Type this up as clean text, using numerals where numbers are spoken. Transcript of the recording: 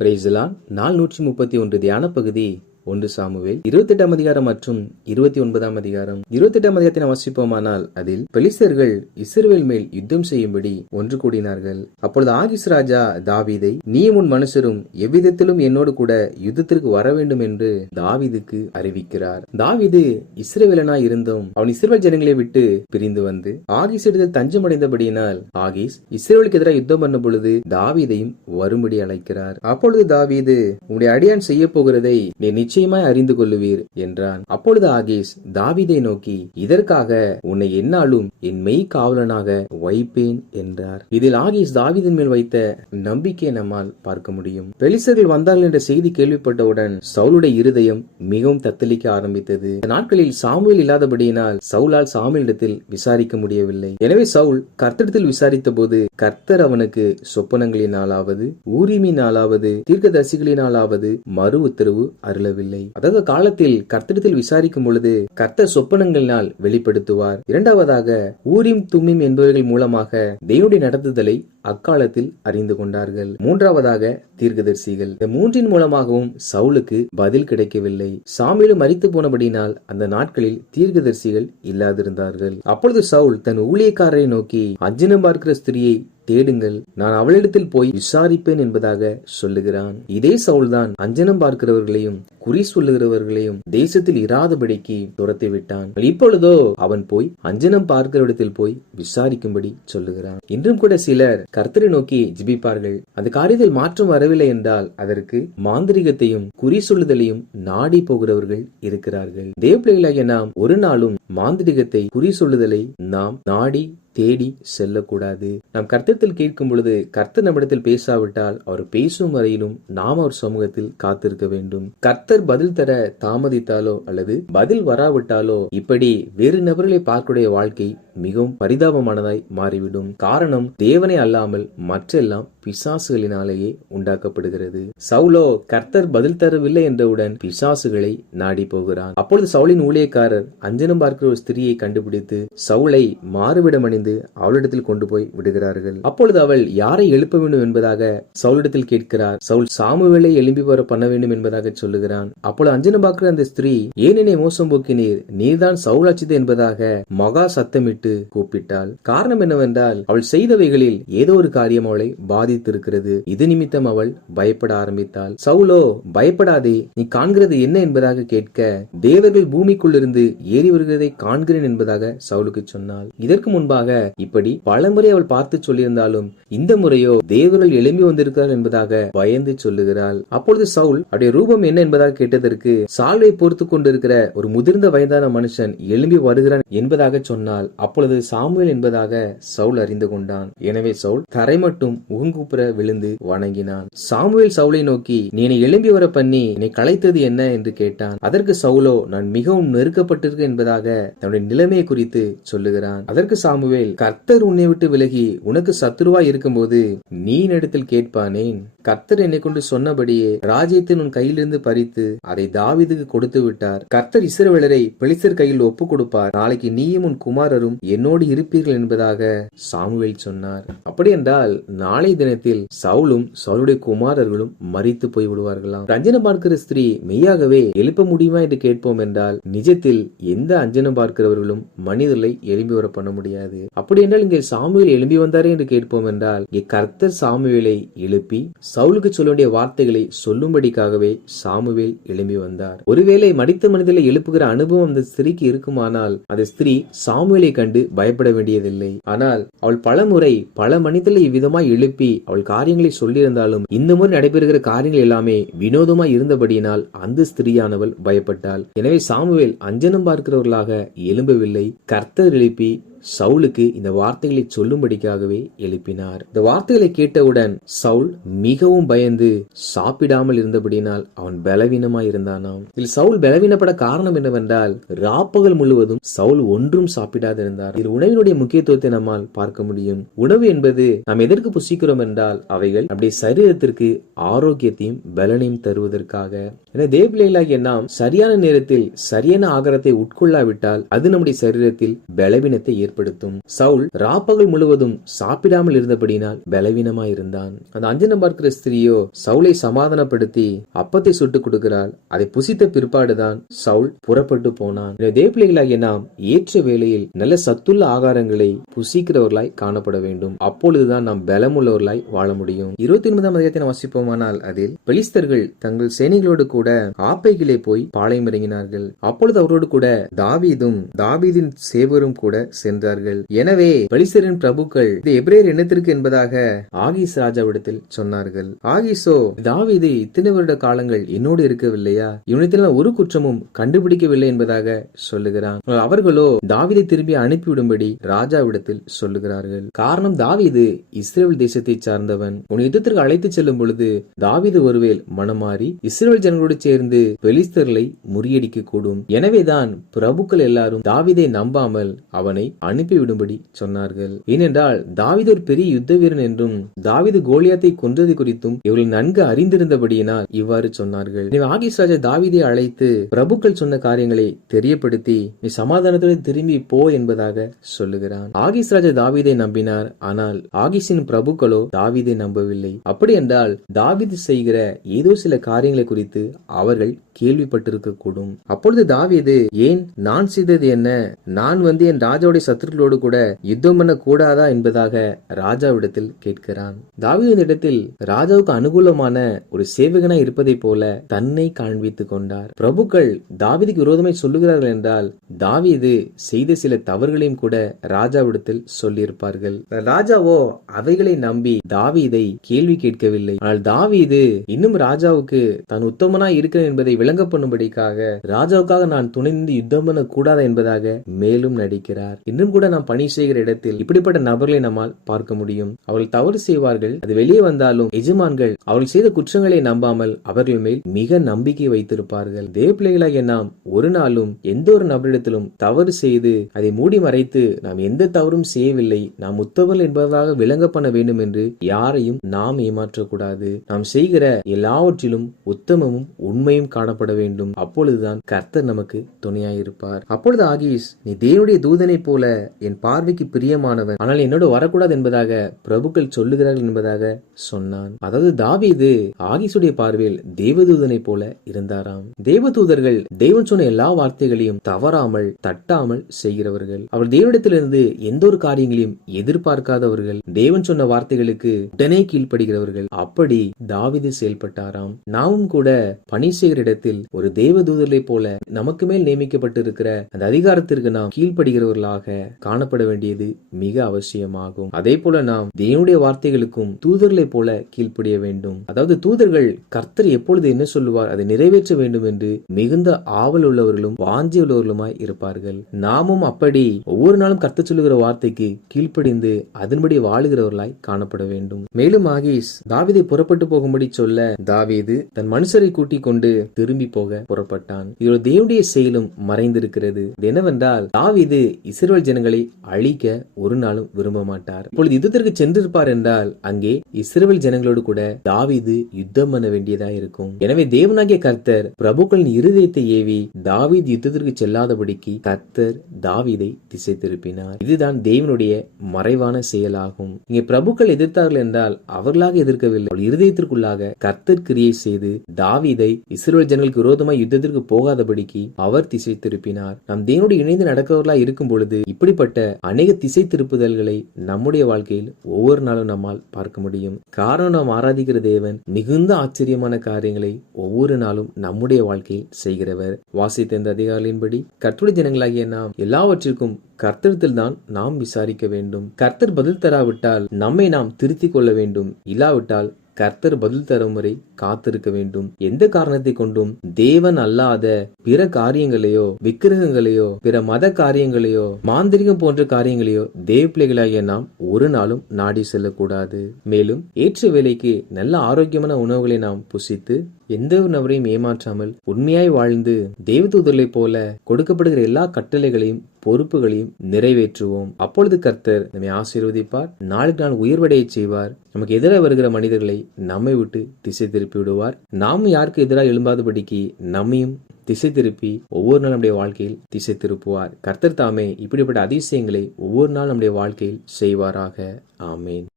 பிரைஸ்லான் நாள் 131 தியான பகுதி 1 சாமுவேல் 28ஆம் அதிகாரம் மற்றும் 29ஆம் அதிகாரம். 28ஆம் அதிகாரத்தை வாசிப்போமானால், அதில் பெலிஸ்தர்கள் இஸ்ரவேல் மேல் யுத்தம் செய்யும்படி ஒன்று கூடினார்கள். அப்பொழுது ஆகீஸ் ராஜா தாவீதை, நீயும் உன் மனுஷரும் எவ்விதத்திலும் என்னோடு கூட யுத்தத்திற்கு வர வேண்டும் என்று தாவீதுக்கு அறிவிக்கிறார். தாவீது இஸ்ரவேலனாய் இருந்தும் அவன் இஸ்ரவேல் ஜனங்களை விட்டு பிரிந்து வந்து ஆகீஸ் இடத்தில் தஞ்சமடைந்தபடியினால் ஆகீஸ் இஸ்ரவேலுக்கு எதிராக யுத்தம் பண்ண பொழுது தாவீதையும் வரும்படி அழைக்கிறார். அப்பொழுது தாவீது, உங்களுடைய அடியான் செய்ய போகிறதை நீ நிச்சயமாய் அறிந்து கொள்ளுவீர் என்றான். அப்பொழுது ஆகீஸ் தாவீதை நோக்கி, இதற்காக உன்னை எந்நாளும் என் மெய் காவலனாக வைப்பேன் என்றார். இதில் ஆகீஸ் தாவீதின் மேல் வைத்த நம்பிக்கையை நம்மால் பார்க்க முடியும். பெலிஸ்தர்கள் வந்தார்கள் என்ற செய்தி கேள்விப்பட்டவுடன் சவுலுடைய இருதயம் மிகவும் தத்தளிக்க ஆரம்பித்தது. நாட்களில் சாமுவேல் இல்லாதபடியினால் சவுலால் சாமுவேலிடத்தில் விசாரிக்க முடியவில்லை. எனவே சவுல் கர்த்தரிடத்தில் விசாரித்த போது கர்த்தர் அவனுக்கு சொப்பனங்களினாலாவது ஊரிமினாலாவது தீர்க்கதரிசிகளினாலாவது மறு உத்தரவு அருளவில்லை. அதாவது காலத்தில் கர்த்தரிடத்தில் விசாரிக்கும் பொழுது கர்த்தர் சொப்பனங்களினால் வெளிப்படுத்துவார். இரண்டாவதாக ஊரிம் தும்மிம் என்பவர்கள் மூலமாக தேவனுடைய நடத்துதலை அக்காலத்தில் அறிந்து கொண்டார்கள். மூன்றாவதாக தீர்க்கதரிசிகள். இந்த மூன்றின் மூலமாகவும் சவுலுக்கு பதில் கிடைக்கவில்லை. சாமுவேல் மரித்து போனபடினால் அந்த நாட்களில் தீர்க்கதரிசிகள் இல்லாதிருந்தார்கள். அப்பொழுது சவுல் தன் ஊழியக்காரரை நோக்கி, அஞ்சனம் பார்க்கிற ஸ்திரியை தேடுங்கள், நான் அவளிடத்தில் போய் விசாரிப்பேன் என்பதாக சொல்லுகிறான். இதே சவுல்தான் அஞ்சனம் பார்க்கிறவர்களையும் குறி சொல்லுகிறவர்களையும் தேசத்தில் இராதபடிக்கு துரத்தி விட்டான். இப்பொழுதோ அவன் போய் அஞ்சனம் பார்க்கிற இடத்தில் போய் விசாரிக்கும்படி சொல்லுகிறான். இன்றும் கூட சிலர் கர்த்தரை நோக்கி ஜெபிப்பார்கள். அந்த காரியத்தில் மாற்றம் வரவில்லை என்றால் அதற்கு மாந்திரிகத்தையும் குறி சொல்லுதலையும் நாடி போகிறவர்கள் இருக்கிறார்கள். தேவப்பிள்ளைகளாகிய நாம் ஒரு நாளும் மாந்திரிகத்தை குறி சொல்லுதலை நாம் நாடி தேடி செல்லக்கூடாது. நாம் கர்த்தத்தில் கேட்கும் பொழுது கர்த்தர் நம்மிடத்தில் பேசாவிட்டால் அவர் பேசும் வரையிலும் நாம் அவர் சமூகத்தில் காத்திருக்க வேண்டும். கர்த்தர் பதில் தர தாமதித்தாலோ அல்லது பதில் வராவிட்டாலோ இப்படி வேறு நபர்களை பார்க்கக்கூடிய வாழ்க்கை மிகவும் பரிதாபமானதாய் மாறிவிடும். காரணம், தேவனை அல்லாமல் மற்றெல்லாம் பிசாசுகளினாலேயே உண்டாக்கப்படுகிறது. சவுலோ கர்த்தர் பதில் தரவில்லை என்றவுடன் பிசாசுகளை நாடி போகிறான். அப்பொழுது சவுலின் ஊழியக்காரர் அஞ்சனம் பார்க்கிற ஒரு ஸ்திரியை கண்டுபிடித்து சவுலை மாறுவிடம் அணிந்து அவளிடத்தில் கொண்டு போய் விடுகிறார்கள். அப்பொழுது அவள் யாரை எழுப்ப வேண்டும் என்பதாக சவுலிடத்தில் கேட்கிறார். சவுல் சாமுவேலை எழும்பி வர பண்ண வேண்டும் என்பதாக சொல்லுகிறான். அப்பொழுது அஞ்சனம் பார்க்கிற அந்த ஸ்திரீ, ஏன் என்னை மோசம் போக்கினீர், நீர்தான் சவுல் அச்சிது என்பதாக மகா சத்தமிட்டு கூப்பிட்டாள். காரணம் என்னவென்றால் அவள் செய்தவைகளில் ஏதோ ஒரு காரியம் அவளை பாதித்திருக்கிறது. இது நிமித்தம் அவள் பயப்பட ஆரம்பித்தாள். சவுலோ, பயப்படாதே, நீ காண்கிறது என்ன என்பதாக கேட்க, தேவர்கள் பூமிக்குள்ளிருந்து ஏறி வருகிறதை காண்கிறேன் என்பதாக சவுலுக்கு சொன்னாள். இதற்கு முன்பாக இப்படி பலமுறை அவள் பார்த்து சொல்லியிருந்தாலும் இந்த முறையோ தேவர்கள் எழும்பி வந்திருக்கிறார் என்பதாக பயந்து சொல்லுகிறாள். அப்பொழுது சவுல் அவருடைய ரூபம் என்ன என்பதாக கேட்டதற்கு, சால்வை பொறுத்து கொண்டிருக்கிற ஒரு முதிர்ந்த வயதான மனுஷன் எழும்பி வருகிறான் என்பதாக சொன்னால், அப்பொழுது சாமுவேல் என்பதாக சவுல் அறிந்து கொண்டான். எனவே சவுல் தரை மட்டும் முகங்குப்புற விழுந்து வணங்கினான். சாமுவேல் சவுலை நோக்கி, நீ என்னை எழும்பி வர பண்ணி என்னை களைத்தது என்ன என்று கேட்டான். அதற்கு சவுலோ, நான் மிகவும் நெருக்கப்பட்டிருக்கேன் என்பதாக தன்னுடைய நிலைமையை குறித்து சொல்லுகிறான். அதற்கு சாமுவேல், கர்த்தர் உன்னை விட்டு விலகி உனக்கு சத்துருவாய் இருக்கும்போது நீ என்னிடத்தில் கேட்பானேன்? கர்த்தர் என்னை கொண்டு சொன்னபடியே ராஜ்யத்தின் உன் கையிலிருந்து பறித்து அதை தாவீதுக்கு கொடுத்து விட்டார். கர்த்தர் இஸ்ரவேலரை பெலிஸ்தர் கையில் ஒப்பு கொடுப்பார். நாளைக்கு நீயும் உன் குமாரரும் என்னோடு இருப்பீர்கள் என்பதாக சாமுவேல் சொன்னார். அப்படி என்றால் நாளை தினத்தில் சவுலும் சவுலுடைய குமாரர்களும் மரித்து போய் விடுவார்களாம். அஞ்சனம் பார்க்கிற ஸ்திரீ மெய்யாகவே எழுப்ப முடியுமா என்று கேட்போம் என்றால், நிஜத்தில் எந்த அஞ்சனம் பார்க்கிறவர்களும் மனிதர்களை எழும்பி வர பண்ண முடியாது. அப்படி என்றால் இங்கே சாமுவேல் எழும்பி வந்தாரே என்று கேட்போம் என்றால், இங்கே கர்த்தர் சாமுவேலை எழுப்பி சவுலுக்கு சொல்ல வேண்டிய வார்த்தைகளை சொல்லும்படிக்காகவே சாமுவேல் எழும்பி வந்தார். ஒருவேளை மடித்த மனிதர்களை எழுப்புகிற அனுபவம் அந்த ஸ்திரீக்கு இருக்குமானால் அந்த ஸ்திரீ சாமுவேலை கண்டு பயப்பட வேண்டியதில்லை. ஆனால் அவள் பல முறை பல மனிதர்களை இவ்விதமாய் எழுப்பி அவள் காரியங்களை சொல்லியிருந்தாலும் இந்த முறை நடைபெறுகிற காரியங்கள் எல்லாமே வினோதமாய் இருந்தபடியினால் அந்த ஸ்திரீயானவள் பயப்பட்டாள். எனவே சாமுவேல் அஞ்சனம் பார்க்கிறவர்களாக எழும்பவில்லை, கர்த்தர் எழுப்பி சவுலுக்கு இந்த வார்த்தைகளை சொல்லும்படிக்காகவே எழுப்பினார். இந்த வார்த்தைகளை கேட்டவுடன் சவுல் மிகவும் பயந்து சாப்பிடாமல் இருந்தபடியினால் அவன் பலவீனமாய் இருந்தானாம். இதில் சவுல் பலவீனப்பட காரணம் என்னவென்றால் ராப்பகல் முழுவதும் சவுல் ஒன்றும் சாப்பிடாதிருந்தார். இது உணவினுடைய முக்கியத்துவத்தை நம்மால் பார்க்க முடியும். உணவு என்பது நாம் எதற்கு புசிக்கிறோம் என்றால் அவைகள் நம்முடைய சரீரத்திற்கு ஆரோக்கியத்தையும் பலனையும் தருவதற்காக. என தேவபிள்ளைகளாகிய நாம் சரியான நேரத்தில் சரியான ஆகாரத்தை உட்கொள்ளாவிட்டால் அது நம்முடைய சரீரத்தில் பலவீனத்தை ஏற்படுத்தும். சவுல் ராப்பகல் முழுவதும் சாப்பிடாமல் இருந்தபடியினால் பலவீனமாயிருந்தான். அந்த அஞ்சனம் பார்க்கிற ஸ்திரியோ சவுலை சமாதானப்படுத்தி அப்பத்தை சுட்டுக் கொடுக்கிறாள். அதை புசித்த பிற்பாடுதான் சவுல் புறப்பட்டு போனான். தேவப்பிள்ளைகளாகிய நாம் ஏற்ற வேளையில் நல்ல சத்துள்ள ஆகாரங்களை புசிக்கிறவர்களாய் காணப்பட வேண்டும். அப்பொழுதுதான் நாம் பலமுள்ளவர்களாய் வாழ முடியும். 29ஆம் அதிகாரத்தை வாசிப்போமானால் அதில் பெலிஸ்தர்கள் தங்கள் சேனைகளோடு கூட ஆப்பைகளே போய் பாளையம் இறங்கினார்கள். அப்பொழுது அவரோடு கூட தாவீதும் தாவீதின் சேவரும் கூட சென்றார்கள். எனவே பெலிஸ்தரின் பிரபுக்கள் இது எபிரேயர் எண்ணத்திற்கு என்பதாக ஆகீஸ் ராஜாவிடத்தில் சொன்னார்கள். ஆகீஸோ, தாவீது இத்தனை வருட காலங்கள் என்னோடு இருக்கவில்லையா, இவனிடத்தில் ஒரு குற்றமும் கண்டுபிடிக்கவில்லை என்பதாக சொல்லுகிறான். அவர்களோ தாவீதை திரும்பி அனுப்பிவிடும்படி ராஜாவிடத்தில் சொல்லுகிறார்கள். காரணம், தாவீது இஸ்ரேல் தேசத்தை சார்ந்தவன். உன் யுத்தத்திற்கு அழைத்து செல்லும் பொழுது தாவீது ஒருவேல் மனமாறி இஸ்ரேல் ஜனங்களோடு சேர்ந்து பெலிஸ்தர்களை முறியடிக்க கூடும். எனவேதான் பிரபுக்கள் எல்லாரும் தாவீதை நம்பாமல் அவனை அனுப்பிவிடும்படி சொன்னார்கள். ஏனென்றால் தாவீது ஒரு பெரிய யுத்த வீரன் என்றும் தாவீது கோலியாத்தை கொன்றது குறித்தும் இவர்கள் நன்கு அறிந்திருந்தபடியினால் இவ்வாறு சொன்னார்கள். ஆகீஸ் ராஜா தாவீதை அழைத்து பிரபுக்கள் சொன்ன காரியங்களை தெரியப்படுத்தி நீ சமாதானத்துடன் திரும்பி போ என்பதாக சொல்லுகிறான். ஆகீஸ் ராஜா தாவீதை நம்பினார். ஆனால் ஆகீஸின் பிரபுக்களோ தாவீதை நம்பவில்லை. அப்படி என்றால் தாவீது செய்கிற ஏதோ சில காரியங்களை குறித்து அவர்கள் கேள்விப்பட்டிருக்க கூடும். அப்பொழுது தாவீது, ஏன் நான் செய்தது என்ன, நான் வந்து என் ராஜாவுடைய சத்துருக்களோடு கூட யுத்தம் பண்ண கூடாதா என்பதாக ராஜாவிடத்தில் கேட்கிறான். தாவீது இந்த இடத்தில் ராஜாவுக்கு அனுகூலமான ஒரு சேவகனாய் இருப்பதை போல தன்னை காண்பித்துக் கொண்டார். பிரபுக்கள் தாவீதுக்கு விரோதமாய் சொல்லுகிறார்கள் என்றால் தாவீது செய்த சில தவறுகளையும் கூட ராஜாவிடத்தில் சொல்லியிருப்பார்கள். ராஜாவோ அவைகளை நம்பி தாவீதை கேள்வி கேட்கவில்லை. ஆனால் தாவீது இன்னும் ராஜாவுக்கு தான் உத்தமனாய் இருக்கிறேன் என்பதை விளங்க பண்ணும்படிக்காக ராஜாவுக்காக நான் துணை நின்று யுத்தம் பண்ண கூடாதா என்பதாக மேலும் நடிக்கிறார். இன்னும் கூட நாம் பணி செய்கிற இடத்தில் இப்படிப்பட்ட நபர்களை நம்மால் பார்க்க முடியும். அவர்கள் தவறு செய்வார்கள். அது வெளியே வந்தாலும் எஜமான்கள் அவர்கள் செய்த குற்றங்களை நம்பாமல் அவர்கள் மேல் மிக நம்பிக்கை வைத்திருப்பார்கள். தேவ பிள்ளைகளாகிய நாம் ஒரு நாளும் எந்த ஒரு நபரிடத்திலும் தவறு செய்து அதை மூடி மறைத்து நாம் எந்த தவறும் செய்யவில்லை, நாம் உத்தவர்கள் என்பதாக விளங்க பண்ண வேண்டும் என்று யாரையும் நாம் ஏமாற்றக்கூடாது. நாம் செய்கிற எல்லாவற்றிலும் உத்தமமும் உண்மையும் காணப்பட வேண்டும். அப்பொழுதுதான் கர்த்தர் நமக்கு துணையாயிருப்பார். அப்பொழுது ஆகீஸ், நீ தேவனுடைய தூதனை போல என் பார்வைக்கு பிரியமானவன், ஆனால் என்னோட வரக்கூடாது என்பதாக பிரபுக்கள் சொல்லுகிறார்கள் என்பதாக சொன்னான். அதாவது தாவீது ஆகீசுடைய பார்வையில் தேவதூதனை போல இருந்தாராம். தேவதூதர்கள் தேவன் சொன்ன எல்லா வார்த்தைகளையும் தவறாமல் தட்டாமல் செய்கிறவர்கள். அவர் தேவனிடத்திலிருந்து எந்த ஒரு காரியங்களையும் எதிர்பார்க்காதவர்கள். தேவன் சொன்ன வார்த்தைகளுக்கு உடனே கீழ்ப்படுகிறவர்கள். அப்படி தாவீது செயல்பட்டாராம். நாமும் கூட பணி செய்கிற இடத்தில் ஒரு தேவதூதரை போல நமக்கு மேல் நியமிக்கப்பட்டிருக்கிற அந்த அதிகாரத்திற்கு நாம் கீழ்ப்படுகிறவர்களாக காணப்பட வேண்டியது மிக அவசியமாகும். அதே போல நாம் தேவனுடைய வார்த்தைகளுக்கும் தூதர்களை போல கீழ்ப்படிய வேண்டும். அதாவது தூதர்கள் கர்த்தர் எப்பொழுது என்ன சொல்லுவார் அதை நிறைவேற்ற வேண்டும் என்று மிகுந்த ஆவல் உள்ளவர்களும் வாஞ்சி உள்ளவர்களுமாய் இருப்பார்கள். நாமும் அப்படி ஒவ்வொரு நாளும் கர்த்தர் சொல்லுகிற வார்த்தைக்கு கீழ்ப்படிந்து அதன்படி வாழுகிறவர்களாய் காணப்பட வேண்டும். மேலும் ஆகீஸ் தாவீதை புறப்பட்டு போகும்படி சொல்ல தாவீது தன் மனுஷரை கூட்டிக் கொண்டு திரும்பி போக புறப்பட்டான். இதோட தேவனுடைய செயலும் மறைந்திருக்கிறது. என்னவென்றால் தாவீது இஸ்ரவேல் ஜனங்களை அழிக்க ஒரு நாளும் விரும்ப மாட்டார். இப்பொழுது யுத்தத்திற்கு சென்றிருப்பார் என்றால் அங்கே இஸ்ரவேல் ஜனங்களோடு கூட தாவீது யுத்தம் பண்ண வேண்டியதா இருக்கும். எனவே தேவனாகிய கர்த்தர் பிரபுக்களின் இருதயத்தை ஏவி தாவீது யுத்தத்திற்கு செல்லாதபடிக்கு கர்த்தர் தாவீதை திசை திருப்பினார். இதுதான் தேவனுடைய மறைவான செயலாகும். இங்கே பிரபுக்கள் எதிர்த்தார்கள் என்றால் அவர்களாக எதிர்க்கவில்லை. இருதயத்திற்குள்ளாக கர்த்தர் கிரியை செய்து தாவீதை இஸ்ரவேல் ஜனங்களுக்கு விரோதமாய் யுத்தத்திற்கு போகாதபடிக்கு அவர் திசை திருப்பினார். நாம் தேவனுடைய இணைந்து நடக்கிறவர்களாய் இருக்கும் பொழுது இப்படிப்பட்ட அநேக திசை திருப்புதல்களை நம்முடைய வாழ்க்கையில் ஒவ்வொரு நாளும் நம்மால் பார்க்க முடியும். காரணம், நாம் ஆராதிக்கிற தேவன் மிகுந்த ஆச்சரியமான காரியங்களை ஒவ்வொரு நாளும் நம்முடைய வாழ்க்கையில் செய்கிறவர். வாசித்த இந்த அதிகாரியின்படி கர்த்தருடைய ஜனங்களாகிய நாம் எல்லாவற்றிற்கும் கர்த்தரிடத்தில் தான் நாம் விசாரிக்க வேண்டும். கர்த்தர் பதில் தராவிட்டால் நம்மை நாம் திருத்திக் கொள்ள வேண்டும். இல்லாவிட்டால் கர்த்தர் பதில் தரும் வரை காத்திருக்க வேண்டும். எந்த காரணத்தை கொண்டும் தேவன் அல்லாத பிற காரியங்களையோ விக்கிரகங்களையோ பிற மத காரியங்களையோ மாந்திரிகம் போன்ற காரியங்களையோ தேவ பிள்ளைகளாகிய நாம் ஒரு நாளும் நாடி செல்லக்கூடாது. மேலும் ஏற்ற வேலைக்கு நல்ல ஆரோக்கியமான உணவுகளை நாம் புசித்து எந்த ஒரு நபரையும் ஏமாற்றாமல் உண்மையாய் வாழ்ந்து தேவதூதர்களைப் போல கொடுக்கப்படுகிற எல்லா கட்டளைகளையும் பொறுப்புகளையும் நிறைவேற்றுவோம். அப்பொழுது கர்த்தர் நம்மை ஆசீர்வதிப்பார். நாளுக்கு நாள் உயர்வடைய செய்வார். நமக்கு எதிராக வருகிற மனிதர்களை நம்மை விட்டு திசை திருப்பி விடுவார். நாமும் யாருக்கு எதிராக எழும்பாதபடிக்கு நம்மையும் திசை திருப்பி ஒவ்வொரு நாள் நம்முடைய வாழ்க்கையில் திசை திருப்புவார். கர்த்தர் தாமே இப்படிப்பட்ட அதிசயங்களை ஒவ்வொரு நாள் நம்முடைய வாழ்க்கையில் செய்வாராக. ஆமேன்.